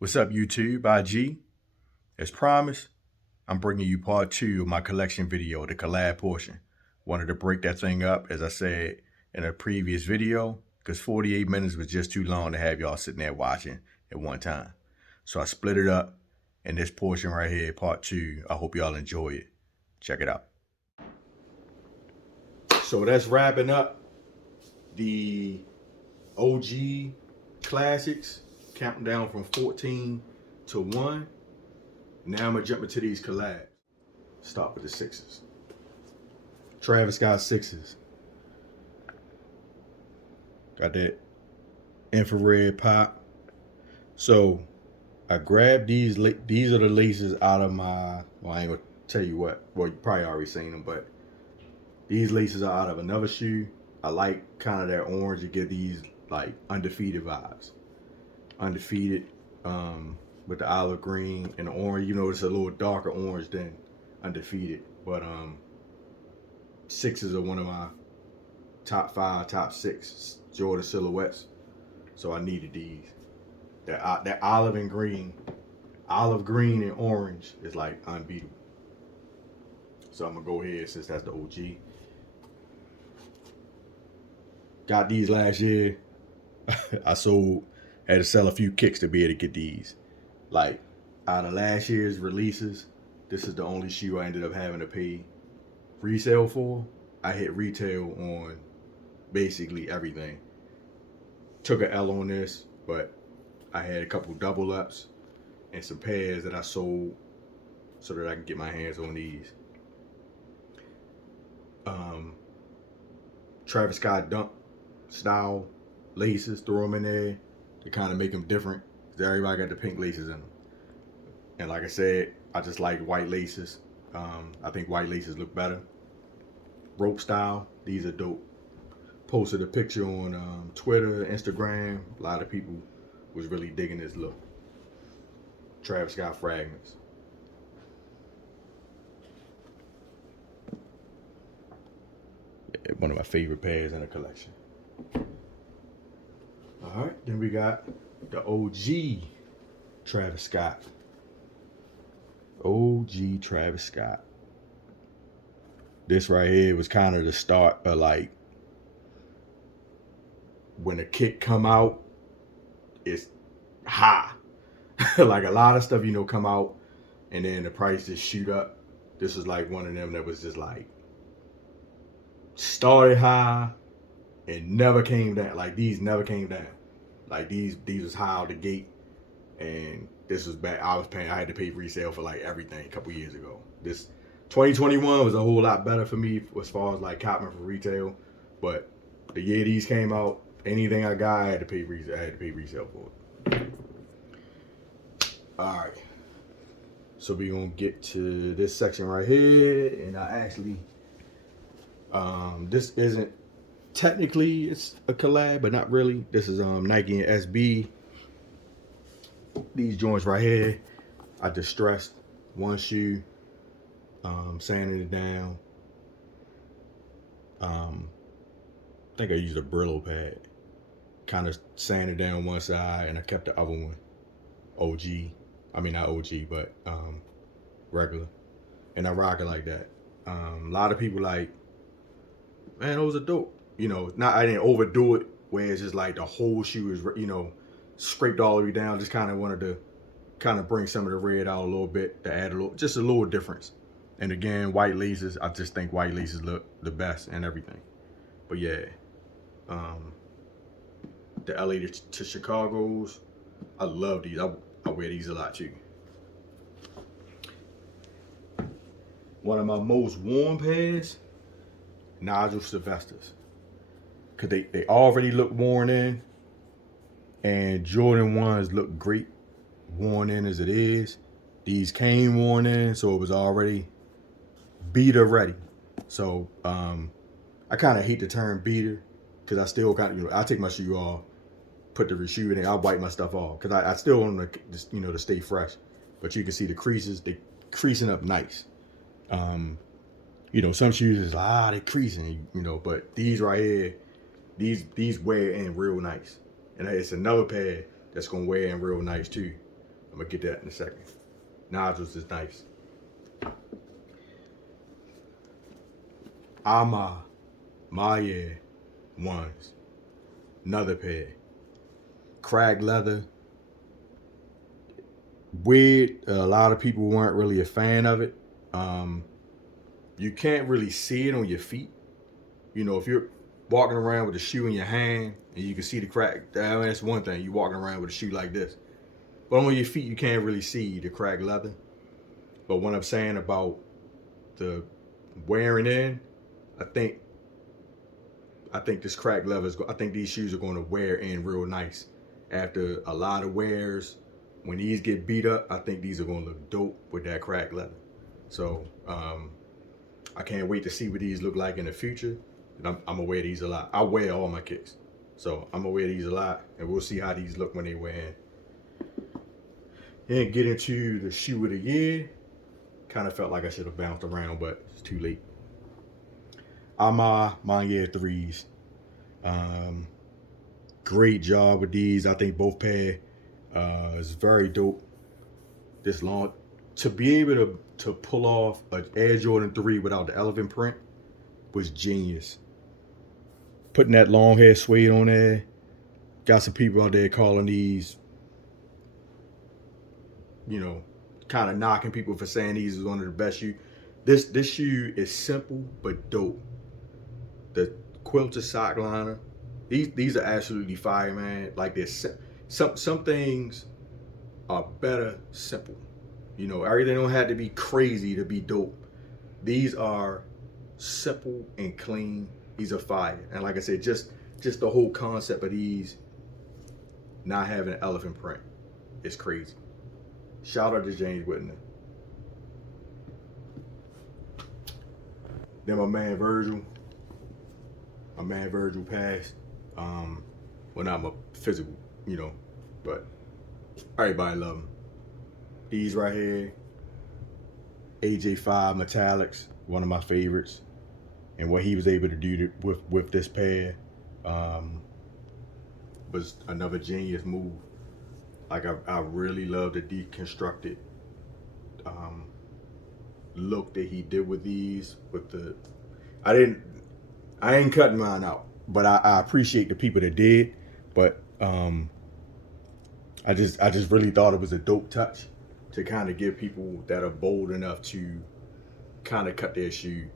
What's up, YouTube? Aj. As promised, I'm bringing you part two of my collection video, the collab portion. Wanted to break that thing up, as I said in a previous video, because 48 minutes was just too long to have y'all sitting there watching at one time. So I split it up in this portion right here, part two. I hope y'all enjoy it. Check it out. So that's wrapping up the OG classics, counting down from 14 to 1. Now I'm gonna jump into these collabs. Start with the sixes. Travis Scott sixes. Got that infrared pop. So I grabbed these. These are the laces out of my. Well, I ain't gonna tell you what. Well, you probably already seen them, but these laces are out of another shoe. I like kind of that orange to give these like undefeated vibes. Undefeated. With the olive green and the orange. You know, it's a little darker orange than undefeated. But sixes are one of my top 5, top 6 Jordan silhouettes. So I needed these. That olive green and orange is like unbeatable. So I'm gonna go ahead since that's the OG. Got these last year. I had to sell a few kicks to be able to get these. Like, out of last year's releases, this is the only shoe I ended up having to pay resale for. I hit retail on basically everything. Took an L on this, but I had a couple double ups and some pairs that I sold so that I can get my hands on these. Travis Scott dunk style laces, throw them in there to kind of make them different. Everybody got the pink laces in them. And like I said, I just like white laces. I think white laces look better. Rope style, these are dope. Posted a picture on Twitter, Instagram. A lot of people was really digging this look. Travis Scott fragments. One of my favorite pairs in the collection. All right, then we got the OG Travis Scott. OG Travis Scott. This right here was kind of the start of like when the kick come out, it's high. Like a lot of stuff, come out and then the price just shoot up. This was like one of them that was just like started high and never came down. Like these never came down. Like these was high out the gate, and this was bad. I had to pay resale for like everything a couple years ago. This 2021 was a whole lot better for me as far as like copping for retail, but the year these came out, anything I got, I had to pay resale for it. All right, so we're gonna get to this section right here, and I actually, this isn't technically it's a collab, but not really. This is Nike and SB. These joints right here, I distressed one shoe, sanding it down. I think I used a Brillo pad, kind of sanded down one side, and I kept the other one OG. I mean not OG, but regular, and I rock it like that. A lot of people like, man, those are dope. I didn't overdo it where it's just like the whole shoe is, scraped all the way down. Just kind of wanted to kind of bring some of the red out a little bit to add just a little difference. And again, white laces, I just think white laces look the best and everything. But yeah, the LA to Chicago's, I love these. I wear these a lot too. One of my most worn pairs, Nigel Sylvester's. Cause they already look worn in, and Jordan 1s look great worn in as it is. These came worn in, so it was already beater ready. So I kind of hate the term beater, because I still kind of, I take my shoe off, put the shoe in there, I wipe my stuff off, because I still want to, to stay fresh. But you can see the creases, they creasing up nice. Some shoes is they creasing, but these right here, these wear in real nice. And it's another pair that's gonna wear in real nice too. I'm gonna get that in a second. Nodules is nice. Maya ones. Another pair. Cracked leather. Weird. A lot of people weren't really a fan of it. You can't really see it on your feet. You know, if you're walking around with a shoe in your hand and you can see the crack, that's one thing. You're walking around with a shoe like this. But on your feet, you can't really see the cracked leather. But what I'm saying about the wearing in, I think this cracked leather I think these shoes are going to wear in real nice after a lot of wears. When these get beat up, I think these are going to look dope with that cracked leather. So I can't wait to see what these look like in the future. And I'm gonna wear these a lot. I wear all my kicks, so I'm gonna wear these a lot, and we'll see how these look when they wear in. And get into the shoe of the year. Kind of felt like I should have bounced around, but it's too late. Manya 3s. Great job with these. I think both pair is very dope. This long to be able to pull off an Air Jordan 3 without the elephant print was genius. Putting that long hair suede on there. Got some people out there calling these, you know, kind of knocking people for saying these is one of the best shoes. This shoe is simple but dope. The quilted sock liner. These are absolutely fire, man. Like this, some things are better simple. You know, everything don't have to be crazy to be dope. These are simple and clean. These are fire. And like I said, just the whole concept of these not having an elephant print is crazy. Shout out to James Whitner. Then my man Virgil passed. Well, not my physical, you know, but everybody love him. These right here, Aj5 Metallics, one of my favorites. And what he was able to do with this pair was another genius move. Like I really love the deconstructed look that he did with these. I ain't cutting mine out, but I appreciate the people that did. But I just really thought it was a dope touch to kind of give people that are bold enough to kind of cut their shoe.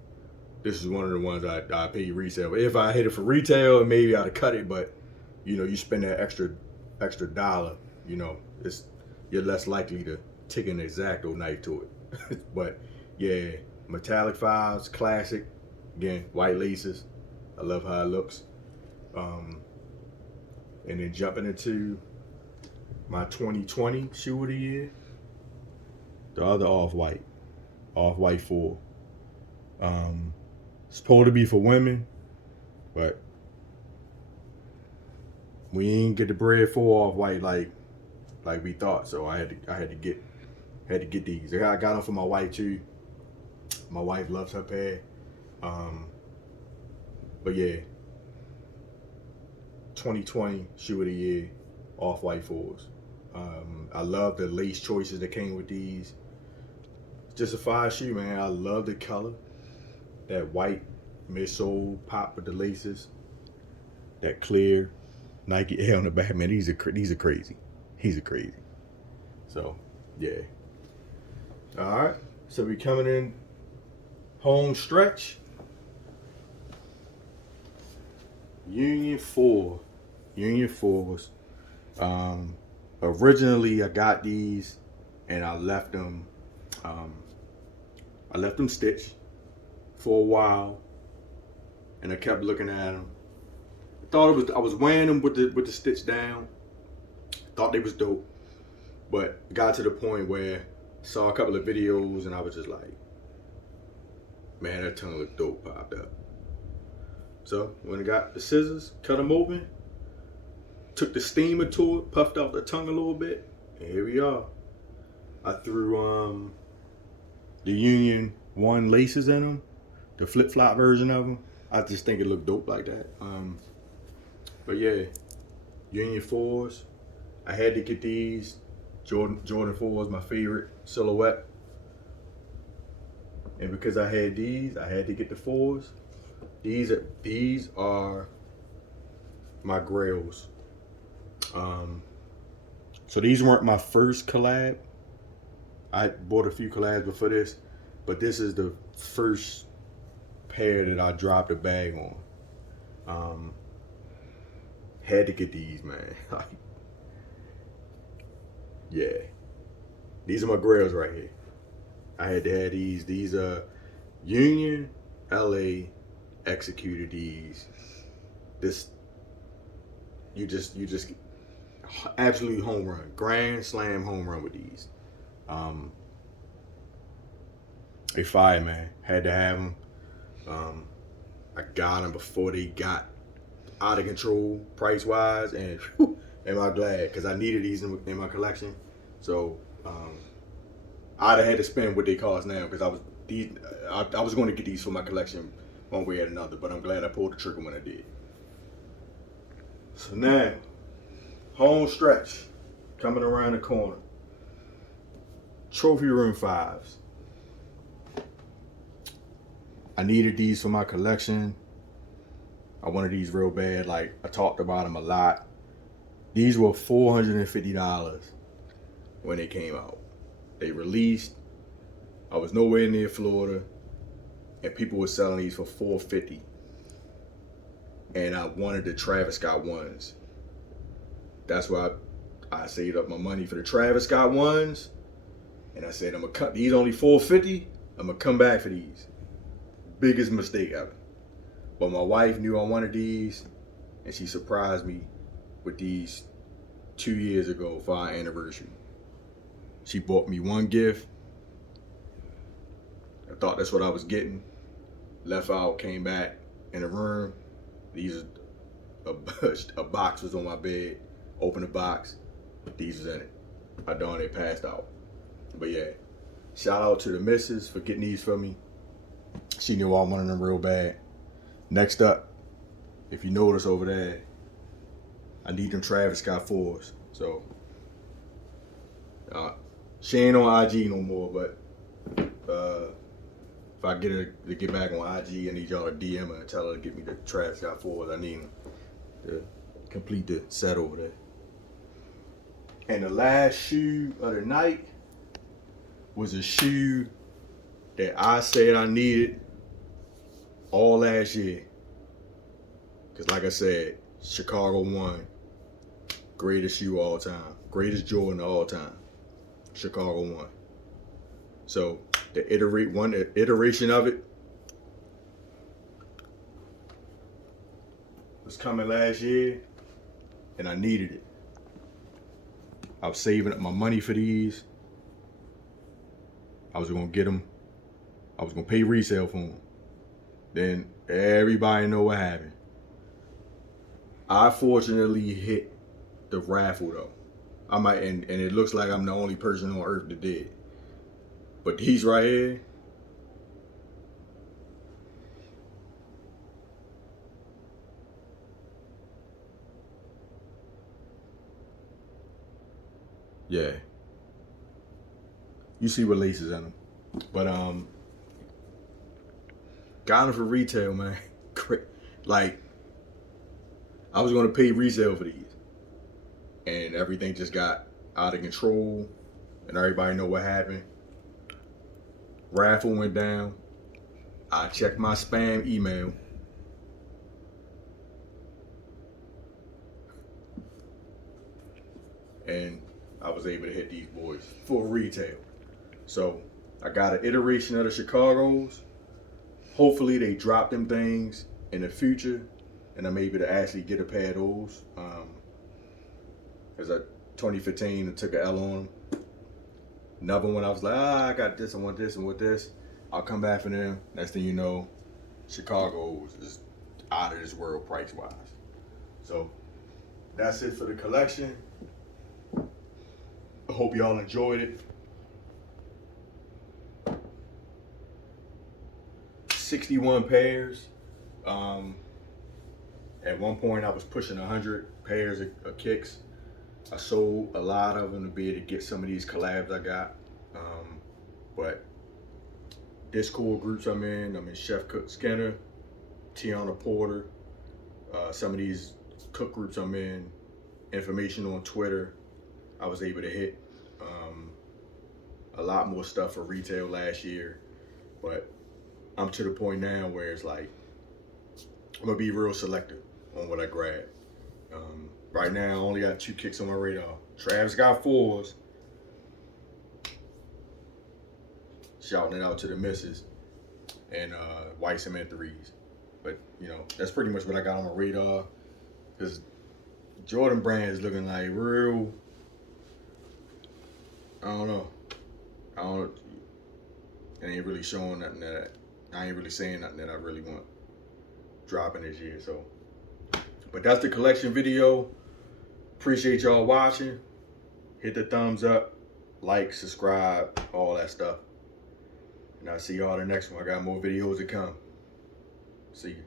This is one of the ones I pay resale. If I hit it for retail, maybe I'd have cut it, but you know, you spend that extra dollar, you know, you're less likely to take an X-Acto knife to it. But yeah, metallic fives, classic. Again, white laces. I love how it looks. And then jumping into my 2020 shoe of the year, the other Off-White 4. Supposed to be for women, but we ain't get the bread for Off-White like we thought. So I had to get these. I got them for my wife too. My wife loves her pair. But yeah, 2020 shoe of the year, Off-White 4s. I love the lace choices that came with these. It's just a fire shoe, man. I love the color. That white midsole pop with the laces. That clear Nike Air on the back, man. These are crazy. These are crazy. So yeah. All right. So we coming in home stretch. Union 4s. Originally I got these and I left them stitched for a while, and I kept looking at them. I was wearing them with the stitch down. Thought they was dope, but got to the point where I saw a couple of videos and I was just like, man, that tongue looked dope popped up. So when I got the scissors, cut them open, took the steamer to it, puffed out the tongue a little bit, and here we are. I threw the Union 1 laces in them, the flip-flop version of them. I just think it looked dope like that. But yeah, Union 4s. I had to get these Jordan 4 is my favorite silhouette. And because I had these, I had to get the 4s. These are my grails. So these weren't my first collab. I bought a few collabs before this, but this is the first pair that I dropped a bag on. Had to get these, man. Yeah. These are my grails right here. I had to have these. These are Union LA executed these. You just absolute home run. Grand slam home run with these. They fire, man. Had to have them. I got them before they got out of control price wise, and whew, am I glad, because I needed these in my collection. So I'd have had to spend what they cost now, because I was going to get these for my collection one way or another, but I'm glad I pulled the trigger when I did. So now, home stretch coming around the corner. Trophy Room 5s. I needed these for my collection. I wanted these real bad. Like, I talked about them a lot. These were $450 when they came out. They released. I was nowhere near Florida, and people were selling these for $450. And I wanted the Travis Scott ones. That's why I saved up my money for the Travis Scott ones. And I said, I'm gonna cut these only $450. I'm gonna come back for these. Biggest mistake ever. But my wife knew I wanted these, and she surprised me with these 2 years ago for our anniversary. She bought me one gift. I thought that's what I was getting. Left out, came back in the room. These a box was on my bed. Opened the box. These was in it. I darn it passed out. But yeah, shout out to the missus for getting these for me. She knew I wanted them real bad. Next up, if you notice over there, I need them Travis Scott 4s. So, she ain't on IG no more, but if I get her to get back on IG, I need y'all to DM her and tell her to get me the Travis Scott 4s. I need them to complete the set over there. And the last shoe of the night was a shoe that I said I needed all last year. Because like I said, Chicago 1, greatest shoe of all time. Greatest Jordan of all time. Chicago 1. So the iteration of it was coming last year, and I needed it. I was saving up my money for these. I was gonna get them. I was gonna pay resale for them. Then everybody know what happened. I fortunately hit the raffle though. I might, and it looks like I'm the only person on earth that did. But these right here, yeah. You see what laces in them. But got them for retail, man. Like, I was gonna pay resale for these, and everything just got out of control, and everybody know what happened. Raffle went down. I checked my spam email. And I was able to hit these boys for retail. So I got an iteration of the Chicago's. Hopefully they drop them things in the future, and I'm able to actually get a pair of those. As a 2015, I took an L on them. Another one, I was like, I got this, I want this, and with this. I'll come back for them. Next thing you know, Chicago's is out of this world price-wise. So that's it for the collection. I hope y'all enjoyed it. 61 pairs. At one point, I was pushing 100 pairs of kicks. I sold a lot of them to be able to get some of these collabs I got. But Discord groups I'm in Chef Cook Skinner, Tiana Porter, some of these cook groups I'm in, information on Twitter, I was able to hit a lot more stuff for retail last year. But I'm to the point now where it's like, I'm gonna be real selective on what I grab. Right now, I only got 2 kicks on my radar. Travis got 4s. Shouting it out to the missus. And White Cement 3s. But, you know, that's pretty much what I got on my radar. Because Jordan brand is looking like real, I don't know. It ain't really showing nothing that, I ain't really saying nothing that I really want dropping this year. So, but that's the collection video. Appreciate y'all watching. Hit the thumbs up, like, subscribe, all that stuff. And I'll see y'all in the next one. I got more videos to come. See you.